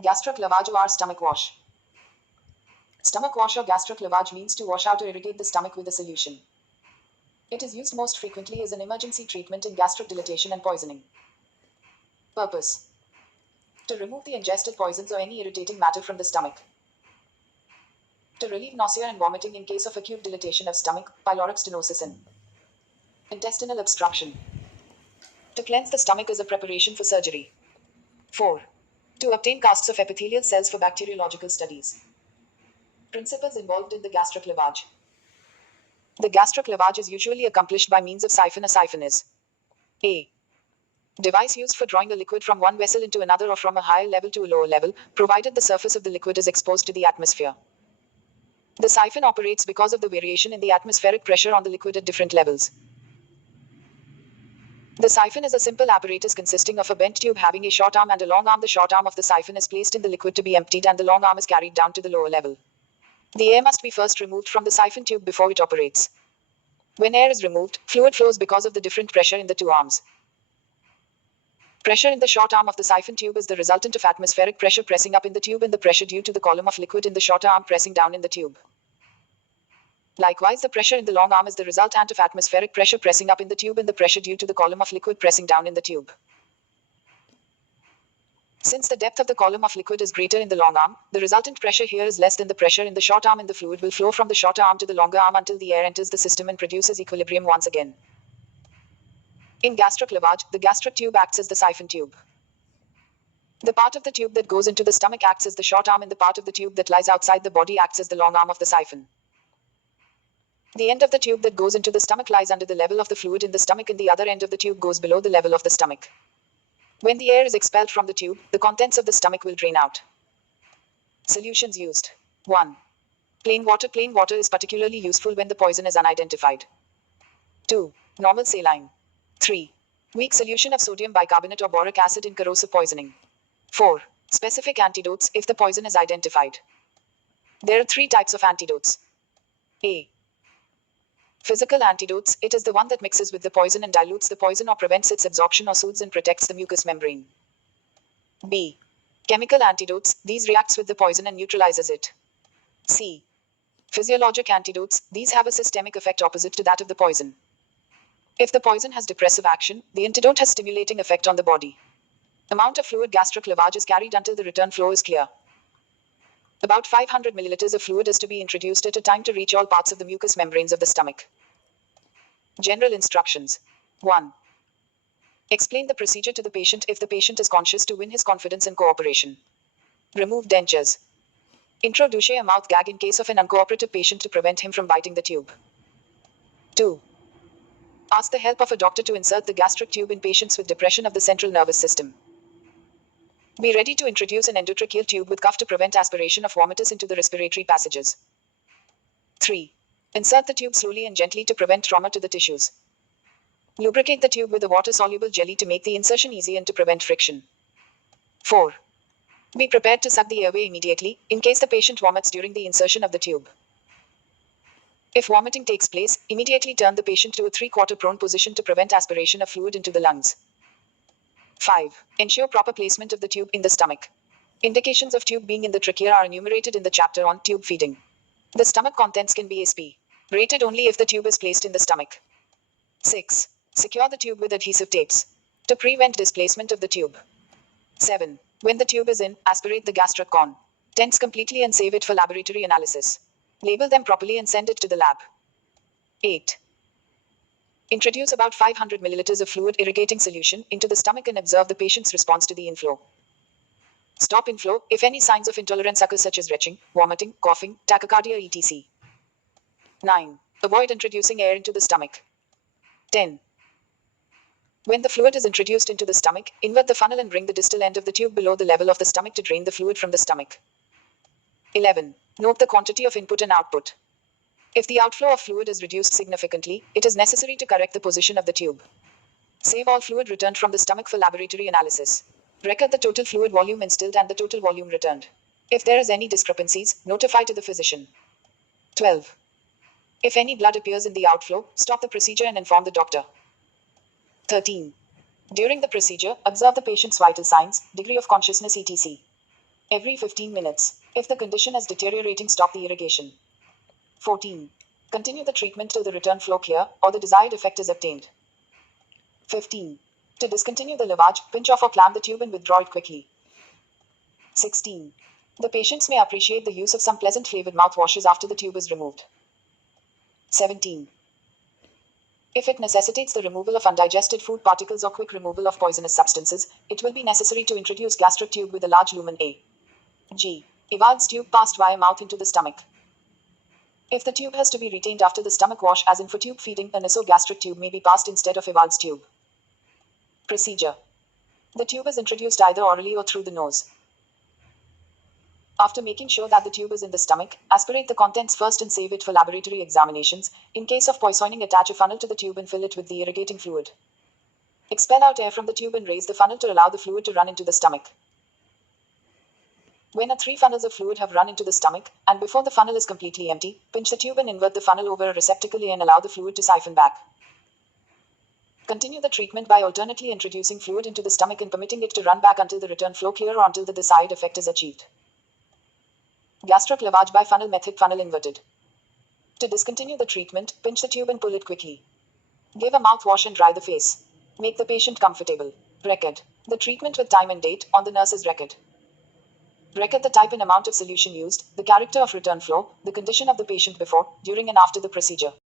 Gastric lavage or stomach wash. Stomach wash or gastric lavage means to wash out or irrigate the stomach with a solution. It is used most frequently as an emergency treatment in gastric dilatation and poisoning. Purpose: to remove the ingested poisons or any irritating matter from the stomach. To relieve nausea and vomiting in case of acute dilatation of stomach, pyloric stenosis and intestinal obstruction. To cleanse the stomach as a preparation for surgery. 4. To obtain casts of epithelial cells for bacteriological studies. Principles involved in the gastric lavage. The gastric lavage is usually accomplished by means of siphon. A siphon is a device used for drawing a liquid from one vessel into another or from a higher level to a lower level, provided the surface of the liquid is exposed to the atmosphere. The siphon operates because of the variation in the atmospheric pressure on the liquid at different levels. The siphon is a simple apparatus consisting of a bent tube having a short arm and a long arm. The short arm of the siphon is placed in the liquid to be emptied and the long arm is carried down to the lower level. The air must be first removed from the siphon tube before it operates. When air is removed, fluid flows because of the different pressure in the two arms. Pressure in the short arm of the siphon tube is the resultant of atmospheric pressure pressing up in the tube and the pressure due to the column of liquid in the shorter arm pressing down in the tube. Likewise, the pressure in the long arm is the resultant of atmospheric pressure pressing up in the tube and the pressure due to the column of liquid pressing down in the tube. Since the depth of the column of liquid is greater in the long arm, the resultant pressure here is less than the pressure in the short arm, and the fluid will flow from the shorter arm to the longer arm until the air enters the system and produces equilibrium once again. In gastric lavage, the gastric tube acts as the siphon tube. The part of the tube that goes into the stomach acts as the short arm and the part of the tube that lies outside the body acts as the long arm of the siphon. The end of the tube that goes into the stomach lies under the level of the fluid in the stomach and the other end of the tube goes below the level of the stomach. When the air is expelled from the tube, the contents of the stomach will drain out. Solutions used. 1. Plain water. Plain water is particularly useful when the poison is unidentified. 2. Normal saline. 3. Weak solution of sodium bicarbonate or boric acid in corrosive poisoning. 4. Specific antidotes if the poison is identified. There are 3 types of antidotes. A. Physical antidotes. It is the one that mixes with the poison and dilutes the poison or prevents its absorption or soothes and protects the mucous membrane. B. Chemical antidotes. These reacts with the poison and neutralizes it. C. Physiologic antidotes. These have a systemic effect opposite to that of the poison. If the poison has depressive action, the antidote has stimulating effect on the body. Amount of fluid. Gastric lavage is carried until the return flow is clear. About 500 milliliters of fluid is to be introduced at a time to reach all parts of the mucous membranes of the stomach. General instructions. 1. Explain the procedure to the patient if the patient is conscious to win his confidence and cooperation. Remove dentures. Introduce a mouth gag in case of an uncooperative patient to prevent him from biting the tube. 2. Ask the help of a doctor to insert the gastric tube in patients with depression of the central nervous system. Be ready to introduce an endotracheal tube with cuff to prevent aspiration of vomitus into the respiratory passages. 3. Insert the tube slowly and gently to prevent trauma to the tissues. Lubricate the tube with a water-soluble jelly to make the insertion easy and to prevent friction. 4. Be prepared to suck the airway immediately, in case the patient vomits during the insertion of the tube. If vomiting takes place, immediately turn the patient to a 3/4 prone position to prevent aspiration of fluid into the lungs. 5. Ensure proper placement of the tube in the stomach. Indications of tube being in the trachea are enumerated in the chapter on tube feeding. The stomach contents can be aspirated only if the tube is placed in the stomach. 6. Secure the tube with adhesive tapes to prevent displacement of the tube. 7. When the tube is in, aspirate the gastric contents completely and save it for laboratory analysis. Label them properly and send it to the lab. 8. Introduce about 500 milliliters of fluid irrigating solution into the stomach and observe the patient's response to the inflow. Stop inflow if any signs of intolerance occur such as retching, vomiting, coughing, tachycardia etc. 9. Avoid introducing air into the stomach. 10. When the fluid is introduced into the stomach, invert the funnel and bring the distal end of the tube below the level of the stomach to drain the fluid from the stomach. 11. Note the quantity of input and output. If the outflow of fluid is reduced significantly, it is necessary to correct the position of the tube. Save all fluid returned from the stomach for laboratory analysis. Record the total fluid volume instilled and the total volume returned. If there is any discrepancies, notify to the physician. 12. If any blood appears in the outflow, stop the procedure and inform the doctor. 13. During the procedure, observe the patient's vital signs, degree of consciousness etc. Every 15 minutes. If the condition is deteriorating, stop the irrigation. 14. Continue the treatment till the return flow clear or the desired effect is obtained. 15. To discontinue the lavage, pinch off or clamp the tube and withdraw it quickly. 16. The patients may appreciate the use of some pleasant flavored mouthwashes after the tube is removed. 17. If it necessitates the removal of undigested food particles or quick removal of poisonous substances, it will be necessary to introduce gastric tube with a large lumen A. G. Ewald's tube passed via mouth into the stomach. If the tube has to be retained after the stomach wash, as in for tube feeding, a nasogastric tube may be passed instead of Ewald's tube. Procedure. The tube is introduced either orally or through the nose. After making sure that the tube is in the stomach, aspirate the contents first and save it for laboratory examinations. In case of poisoning, attach a funnel to the tube and fill it with the irrigating fluid. Expel out air from the tube and raise the funnel to allow the fluid to run into the stomach. When 3 funnels of fluid have run into the stomach, and before the funnel is completely empty, pinch the tube and invert the funnel over a receptacle A and allow the fluid to siphon back. Continue the treatment by alternately introducing fluid into the stomach and permitting it to run back until the return flow clear or until the desired effect is achieved. Gastric lavage by funnel method, funnel inverted. To discontinue the treatment, pinch the tube and pull it quickly. Give a mouthwash and dry the face. Make the patient comfortable. Record the treatment with time and date on the nurse's record. Record the type and amount of solution used, the character of return flow, the condition of the patient before, during and after the procedure.